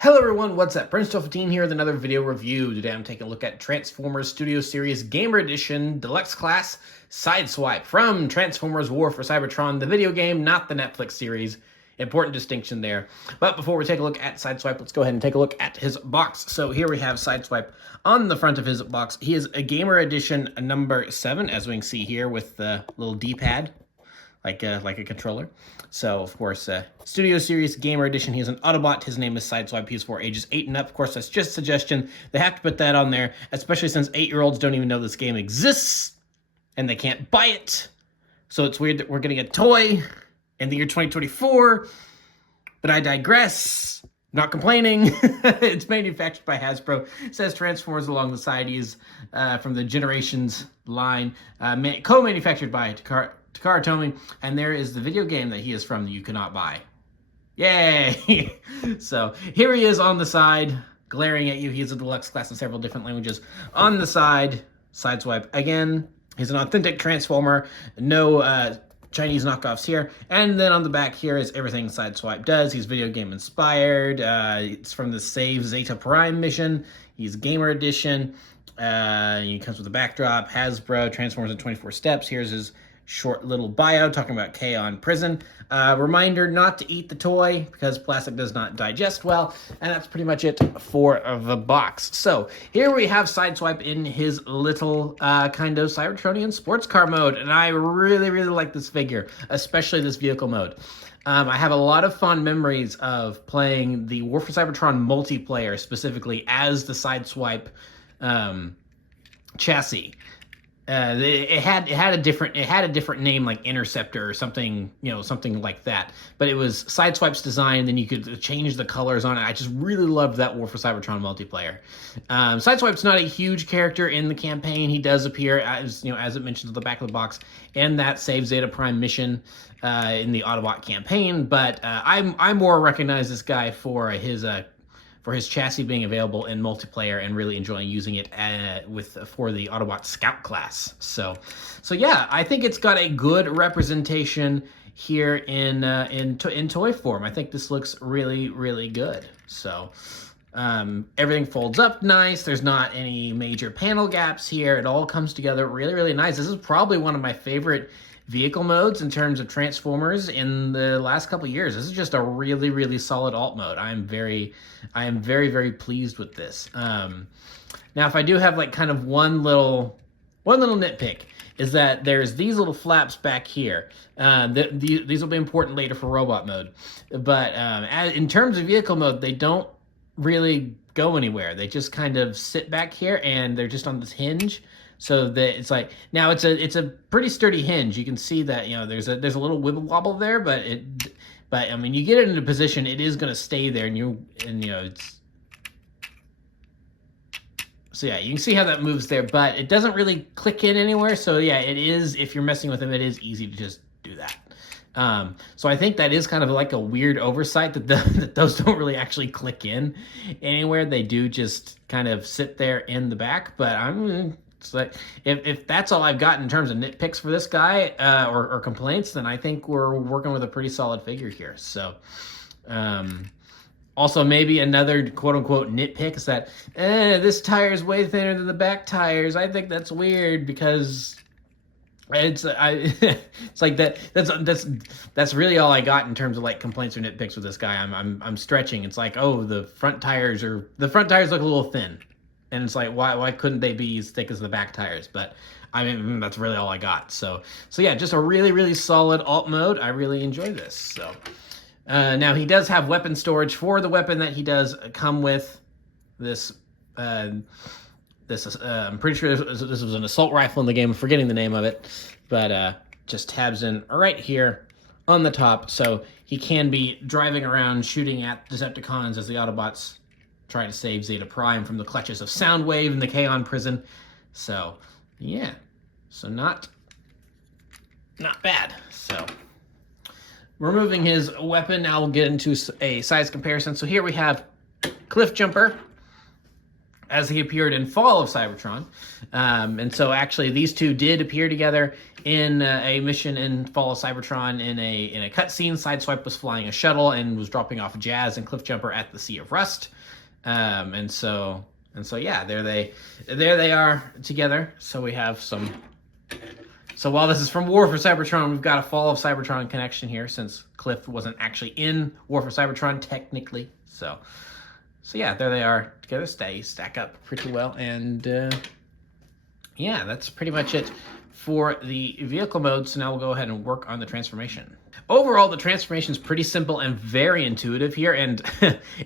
Hello everyone, what's up? Prince15 here with another video review. Today I'm taking a look at Transformers Studio Series Gamer Edition Deluxe Class Sideswipe from Transformers War for Cybertron, the video game, not the Netflix series. Important distinction there. But before we take a look at Sideswipe, let's go ahead and take a look at his box. So here we have Sideswipe on the front of his box. He is a Gamer Edition number 7, as we can see here with the little D-pad. Like a controller. So, of course, Studio Series Gamer Edition, he is an Autobot. His name is Sideswipe. He's for ages 8 and up. Of course, that's just a suggestion. They have to put that on there, especially since 8-year-olds don't even know this game exists, and they can't buy it. So it's weird that we're getting a toy in the year 2024, but I digress. Not complaining. It's manufactured by Hasbro. It says Transformers along the side. He's from the Generations line, co-manufactured by Takara Tomy, and there is the video game that he is from that you cannot buy. Yay! So here he is on the side, glaring at you. He is a deluxe class in several different languages. On the side, Sideswipe again. He's an authentic Transformer. No Chinese knockoffs here. And then on the back here is everything Sideswipe does. He's video game inspired. It's from the Save Zeta Prime mission. He's Gamer Edition. He comes with a backdrop. Hasbro, Transformers in 24 steps. Here's his short little bio talking about K-On! Prison. Reminder not to eat the toy because plastic does not digest well. And that's pretty much it for the box. So here we have Sideswipe in his little kind of Cybertronian sports car mode. And I really, really like this figure, especially this vehicle mode. I have a lot of fond memories of playing the War for Cybertron multiplayer, specifically as the Sideswipe chassis. It had a different name, like Interceptor or something, something like that. But it was Sideswipe's design. Then you could change the colors on it. I just really loved that War for Cybertron multiplayer. Sideswipe's not a huge character in the campaign. He does appear as it mentions at the back of the box in that Save Zeta Prime mission in the Autobot campaign. But I more recognize this guy for his chassis being available in multiplayer and really enjoying using it for the Autobot Scout class. So yeah, I think it's got a good representation here in toy form. I think this looks really, really good. So everything folds up nice. There's not any major panel gaps here. It all comes together really, really nice. This is probably one of my favorite vehicle modes in terms of Transformers in the last couple of years. This is just a really, really solid alt mode. I am very, very pleased with this. Now, if I do have like kind of one little nitpick, is that there's these little flaps back here. These will be important later for robot mode. But in terms of vehicle mode, they don't really go anywhere. They just kind of sit back here and they're just on this hinge. So that it's like, now it's a pretty sturdy hinge. You can see that, there's a little wibble wobble there, but I mean, you get it into position, it is going to stay there, so yeah, you can see how that moves there, but it doesn't really click in anywhere. So yeah, it is, if you're messing with them, it is easy to just do that. So I think that is kind of like a weird oversight that those don't really actually click in anywhere. They do just kind of sit there in the back, but it's like, if that's all I've got in terms of nitpicks for this guy or complaints, then I think we're working with a pretty solid figure here. So also maybe another quote-unquote nitpick is that this tire is way thinner than the back tires. I think that's weird because it's like that's really all I got in terms of like complaints or nitpicks with this guy. I'm stretching. It's like, oh, the front tires look a little thin. And it's like, why couldn't they be as thick as the back tires? But I mean, that's really all I got. So yeah, just a really, really solid alt mode. I really enjoy this. So now he does have weapon storage for the weapon that he does come with. This I'm pretty sure this was an assault rifle in the game. I'm forgetting the name of it, but just tabs in right here on the top, so he can be driving around shooting at Decepticons as the Autobots try to save Zeta Prime from the clutches of Soundwave in the K-On! Prison. So, yeah. So not bad. So, removing his weapon, now we'll get into a size comparison. So here we have Cliff Jumper. as he appeared in Fall of Cybertron. And so actually these two did appear together in a mission in Fall of Cybertron. In a cutscene, Sideswipe was flying a shuttle and was dropping off Jazz and Cliffjumper at the Sea of Rust. And so yeah, there they are together. So we have some. So while this is from War for Cybertron, we've got a Fall of Cybertron connection here, since Cliff wasn't actually in War for Cybertron technically. So yeah, there they are together. Stack up pretty well, and yeah, that's pretty much it for the vehicle mode. So now we'll go ahead and work on the transformation. Overall, the transformation is pretty simple and very intuitive here, and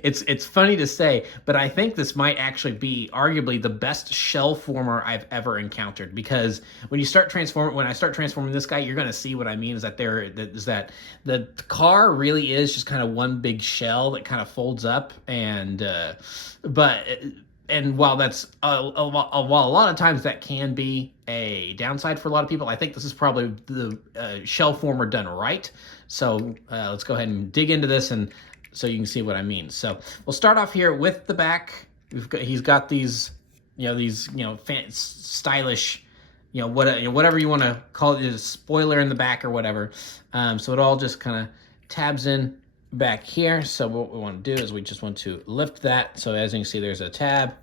it's funny to say, but I think this might actually be arguably the best shell former I've ever encountered, because when I start transforming this guy, you're going to see what I mean. Is that the car really is just kind of one big shell that kind of folds up, and while that's while a lot of times that can be a downside for a lot of people, I think this is probably the shell former done right. So let's go ahead and dig into this, and so you can see what I mean. So we'll start off here with the back. He's got these stylish, whatever you want to call it, a spoiler in the back or whatever. So it all just kind of tabs in back here. So what we want to do is we just want to lift that. So as you can see, there's a tab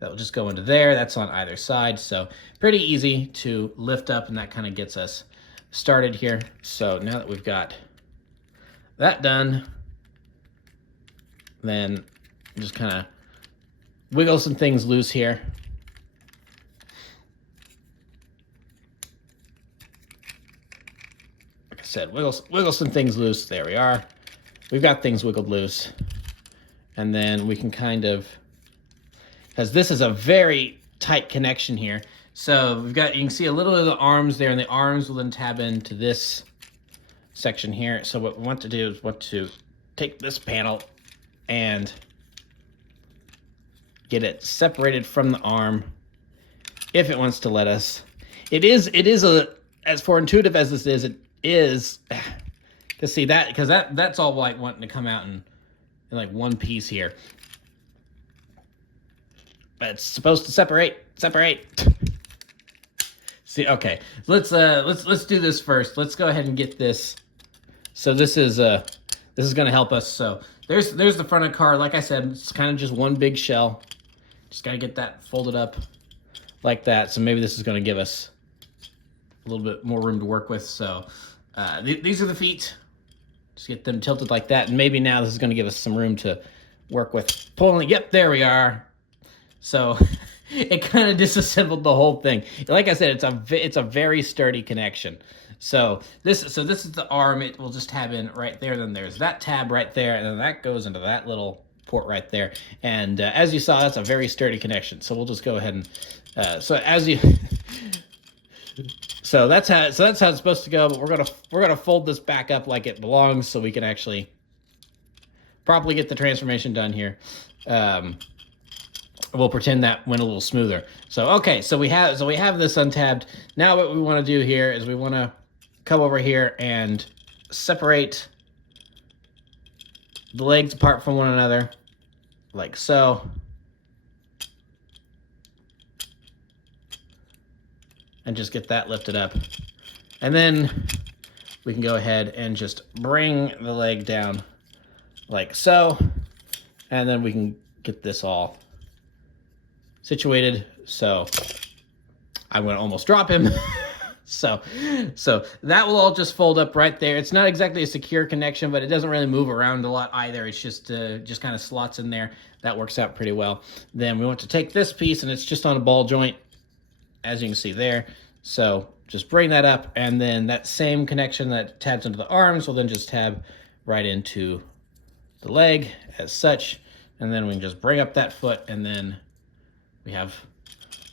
that will just go into there. That's on either side. So pretty easy to lift up, and that kind of gets us started here. So now that we've got that done, then just kind of wiggle some things loose here. Like I said, wiggle some things loose. There we are. We've got things wiggled loose. And then we can kind of, because this is a very tight connection here. So you can see a little of the arms there, and the arms will then tab into this section here. So what we want to do is take this panel and get it separated from the arm, if it wants to let us. It is as for intuitive as this is, it is, to see that, because that's all like wanting to come out in like one piece here. But it's supposed to separate. See, okay. Let's do this first. Let's go ahead and get this. So this is going to help us. So there's the front of the car. Like I said, it's kind of just one big shell. Just got to get that folded up like that. So maybe this is going to give us a little bit more room to work with. So these are the feet. Just get them tilted like that, and maybe now this is going to give us some room to work with pulling. Yep, there we are. So it kind of disassembled the whole thing. Like I said, it's a very sturdy connection. So this is the arm. It will just tab in right there. Then there's that tab right there, and then that goes into that little port right there. And as you saw, that's a very sturdy connection. So we'll just go ahead and so that's how it's supposed to go. But we're gonna fold this back up like it belongs, so we can actually properly get the transformation done here. We'll pretend that went a little smoother. So okay, so we have this untabbed. Now what we want to do here is we want to come over here and separate the legs apart from one another, like so. And just get that lifted up. And then we can go ahead and just bring the leg down like so. And then we can get this all situated. So I'm going to almost drop him. So that will all just fold up right there. It's not exactly a secure connection, but it doesn't really move around a lot either. It's just kind of slots in there. That works out pretty well. Then we want to take this piece, and it's just on a ball joint, as you can see there. So just bring that up, and then that same connection that tabs into the arms will then just tab right into the leg as such. And then we can just bring up that foot, and then we have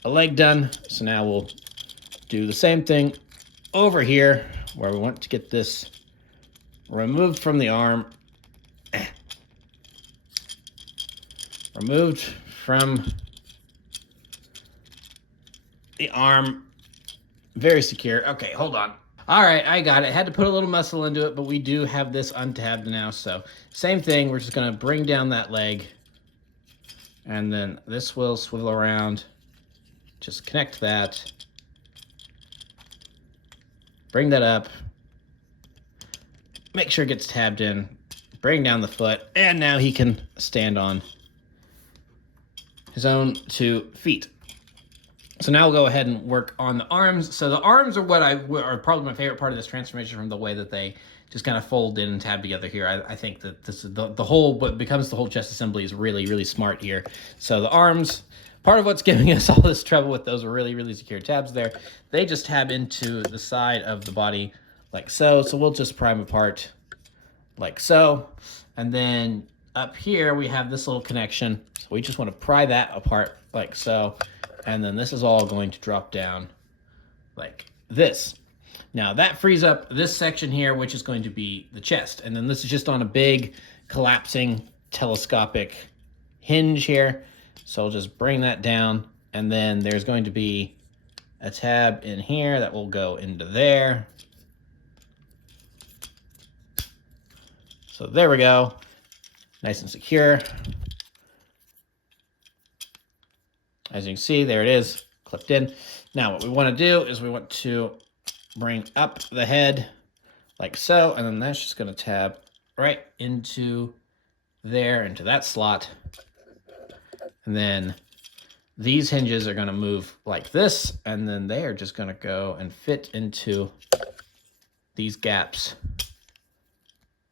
a leg done. So now we'll do the same thing over here, where we want to get this removed from the arm. Removed from the arm. Very secure. Okay, hold on. All right, I got it. Had to put a little muscle into it, but we do have this untabbed now. So same thing. We're just going to bring down that leg And then this will swivel around. Just connect that. Bring that up. Make sure it gets tabbed in. Bring down the foot. And now he can stand on his own 2 feet. So now we'll go ahead and work on the arms. So the arms are are probably my favorite part of this transformation, from the way that they just kind of fold in and tab together here. I think that this is the whole, what becomes the whole chest assembly is really, really smart here. So the arms, part of what's giving us all this trouble with those really, really secure tabs there, they just tab into the side of the body like so. So we'll just pry them apart like so. And then up here, we have this little connection. So we just want to pry that apart like so. And then this is all going to drop down like this. Now that frees up this section here, which is going to be the chest. And then this is just on a big collapsing telescopic hinge here. So I'll just bring that down. And then there's going to be a tab in here that will go into there. So there we go. Nice and secure. As you can see, there it is, clipped in. Now what we want to do is we want to bring up the head like so, and then that's just going to tab right into there, into that slot. And then these hinges are going to move like this, and then they are just going to go and fit into these gaps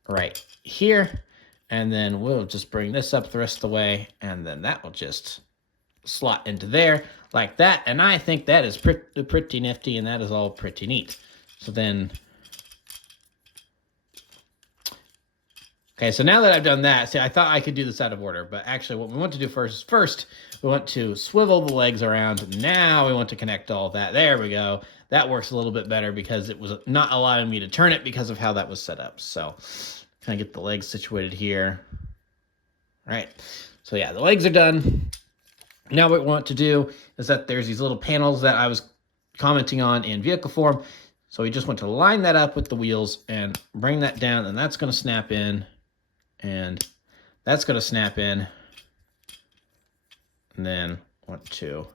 right here. And then we'll just bring this up the rest of the way, and then that will just slot into there like that. And I think that is pretty nifty, and that is all pretty neat. So then, okay, so now that I've done that, see, I thought I could do this out of order, but actually what we want to do first we want to swivel the legs around. Now we want to connect all that. There we go. That works a little bit better because it was not allowing me to turn it because of how that was set up. So kind of get the legs situated here. All right, so yeah, the legs are done. Now what we want to do is that there's these little panels that I was commenting on in vehicle form. So we just want to line that up with the wheels and bring that down, and that's going to snap in, and that's going to snap in. And then want to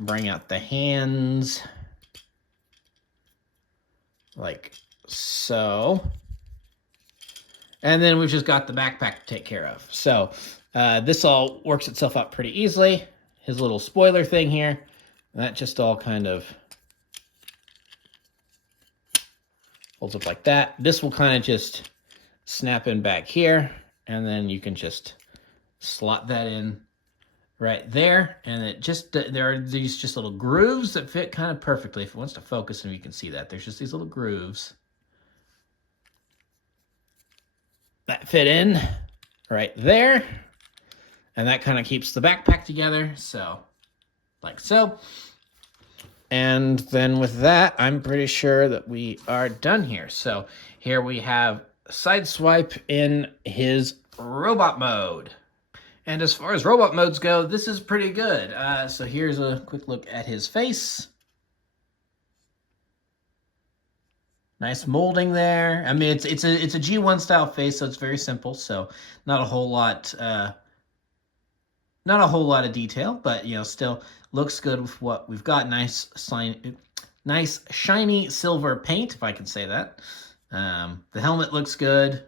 bring out the hands like so. And then we've just got the backpack to take care of. So this all works itself out pretty easily. His little spoiler thing here, that just all kind of holds up like that. This will kind of just snap in back here, and then you can just slot that in right there. And it just, there are these just little grooves that fit kind of perfectly. If it wants to focus, and you can see that there's just these little grooves that fit in right there. And that kind of keeps the backpack together, so, like so. And then with that, I'm pretty sure that we are done here. So here we have Sideswipe in his robot mode. And as far as robot modes go, this is pretty good. So here's a quick look at his face. Nice molding there. I mean, it's a G1 style face, so it's very simple. So not a whole lot of detail, but you know, still looks good with what we've got. Nice shiny silver paint, if I can say that. The helmet looks good.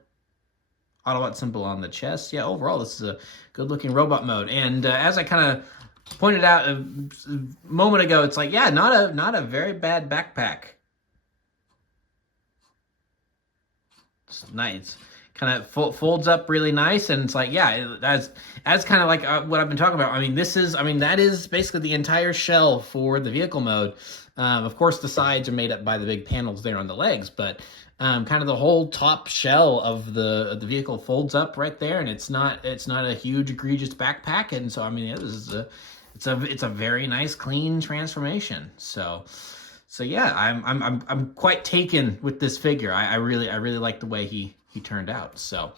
Autobot symbol on the chest. Yeah, overall, this is a good-looking robot mode. And as I kind of pointed out a moment ago, it's like, yeah, not a very bad backpack. It's nice. Kind of folds up really nice, and it's like, yeah, as kind of like what I've been talking about. I mean, that is basically the entire shell for the vehicle mode. Of course, the sides are made up by the big panels there on the legs, but kind of the whole top shell of the vehicle folds up right there, and it's not a huge egregious backpack. And so I mean, it's a very nice clean transformation. So yeah, I'm quite taken with this figure. I really like the way he turned out. So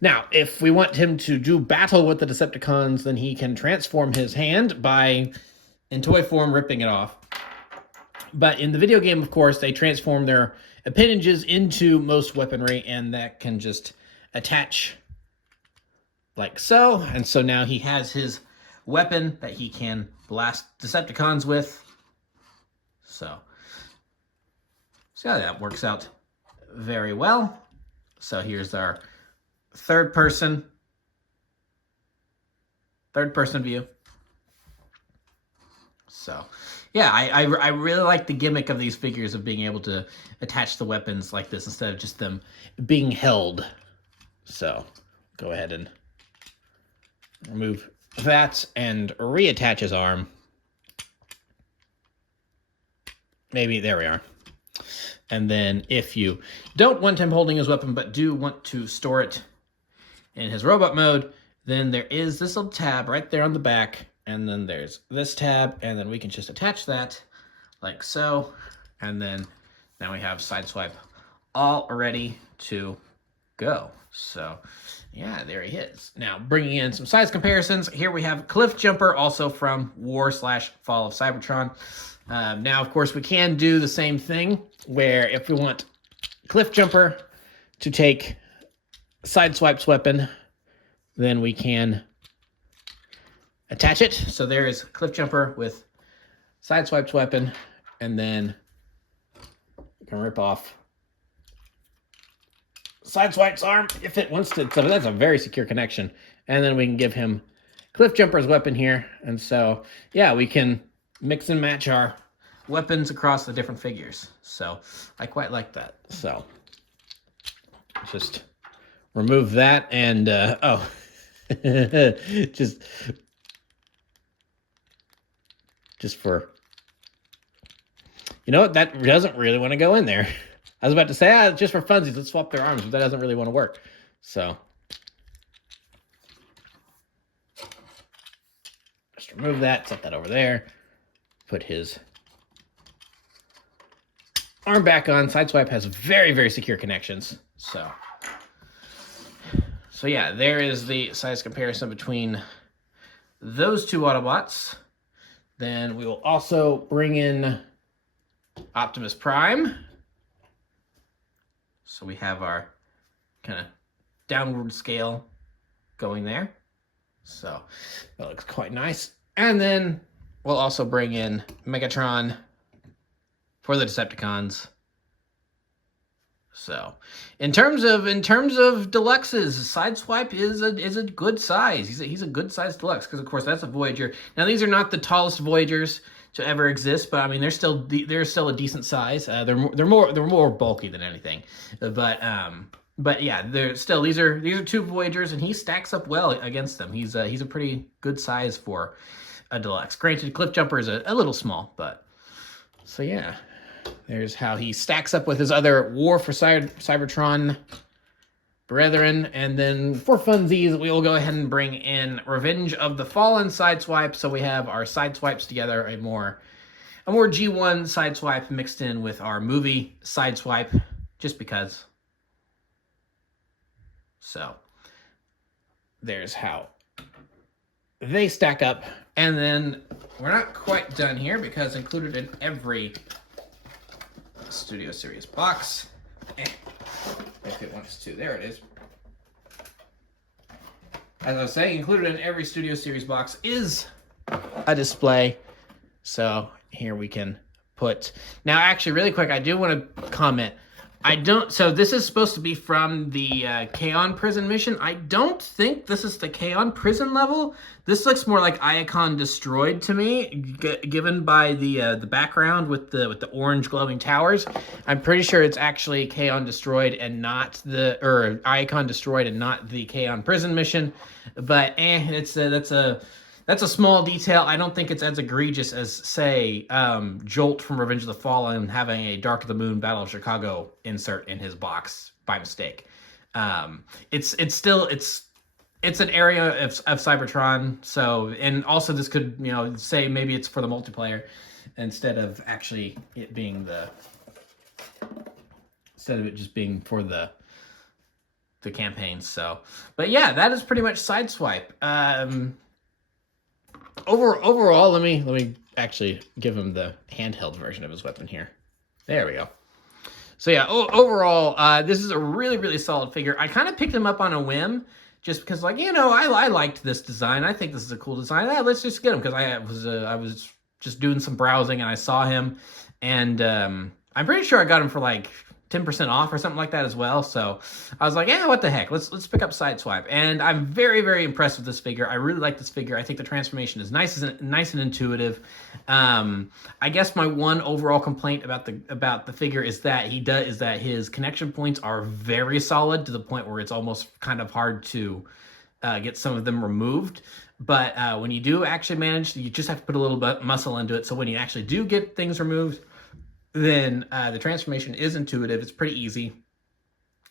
now, if we want him to do battle with the Decepticons, then he can transform his hand by, in toy form, ripping it off. But in the video game, of course, they transform their appendages into most weaponry, and that can just attach like so. And so now he has his weapon that he can blast Decepticons with. So yeah, that works out very well. So here's our third person view. So yeah, I really like the gimmick of these figures of being able to attach the weapons like this instead of just them being held. So go ahead and remove that and reattach his arm. Maybe, there we are. And then if you don't want him holding his weapon, but do want to store it in his robot mode, then there is this little tab right there on the back. And then there's this tab, and then we can just attach that like so. And then now we have Sideswipe all ready to go. So yeah, there he is. Now bringing in some size comparisons. Here we have Cliff Jumper, also from War/Fall of Cybertron. Now, of course, we can do the same thing where if we want Cliff Jumper to take Sideswipe's weapon, then we can attach it. So there is Cliff Jumper with Sideswipe's weapon, and then we can rip off Sideswipe's arm if it wants to. So that's a very secure connection. And then we can give him Cliff Jumper's weapon here. And so, yeah, we can mix and match our weapons across the different figures. So I quite like that. So just remove that and, oh, just for, you know what, that doesn't really want to go in there. I was about to say, just for funsies, let's swap their arms, but that doesn't really want to work. So just remove that, set that over there, put his arm back on. Sideswipe has very, very secure connections. So yeah, there is the size comparison between those two Autobots. Then we will also bring in Optimus Prime. So we have our kind of downward scale going there. So that looks quite nice. And then we'll also bring in Megatron for the Decepticons. So in terms of deluxes, Sideswipe is a good size. He's a good size deluxe, because of course that's a Voyager. Now these are not the tallest Voyagers to ever exist, but I mean they're still a decent size. They're more bulky than anything, but yeah, they're still these are two Voyagers, and he stacks up well against them. He's a pretty good size for a deluxe. Granted, Cliff Jumper is a little small, but so yeah. There's how he stacks up with his other War for Cybertron brethren. And then for funsies, we will go ahead and bring in Revenge of the Fallen Sideswipe. So we have our Sideswipes together, a more G1 Sideswipe mixed in with our movie Sideswipe, just because. So there's how they stack up. And then we're not quite done here, because included in every Studio Series box, if it wants to, there it is. As I was saying, included in every Studio Series box is a display. So here we can put, now actually really quick, I do want to comment. So this is supposed to be from the Kaon prison mission. I don't think this is the Kaon prison level. This looks more like Iacon Destroyed to me, given by the background with the orange glowing towers. I'm pretty sure it's actually Kaon Destroyed and not Iacon Destroyed and not the Kaon prison mission. But that's a small detail. I don't think it's as egregious as, say, Jolt from Revenge of the Fallen having a Dark of the Moon Battle of Chicago insert in his box by mistake. It's an area of Cybertron. So, and also this could, say maybe it's for the multiplayer instead of actually it being instead of it just being for the campaign. So, but yeah, that is pretty much Sideswipe. Overall, let me actually give him the handheld version of his weapon here. There we go. So yeah, overall, this is a really, really solid figure. I kind of picked him up on a whim just because, like, I liked this design. I think this is a cool design. Let's just get him, because I was just doing some browsing and I saw him, and I'm pretty sure I got him for like 10% off or something like that as well. So I was like, yeah, what the heck? Let's pick up Sideswipe. And I'm very, very impressed with this figure. I really like this figure. I think the transformation is nice and intuitive. I guess my one overall complaint about the figure is that his connection points are very solid, to the point where it's almost kind of hard to get some of them removed. But when you do actually manage, you just have to put a little bit muscle into it. So when you actually do get things removed, then the transformation is intuitive. It's pretty easy.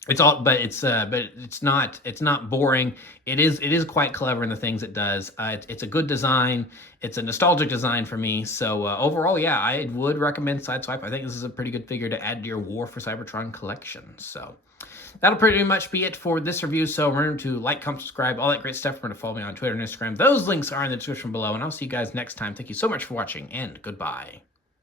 But it's not boring. It is quite clever in the things it does. It's a good design. It's a nostalgic design for me. So overall, yeah, I would recommend Sideswipe. I think this is a pretty good figure to add to your War for Cybertron collection. So that'll pretty much be it for this review. So remember to like, comment, subscribe, all that great stuff. Remember to follow me on Twitter and Instagram. Those links are in the description below, and I'll see you guys next time. Thank you so much for watching, and goodbye.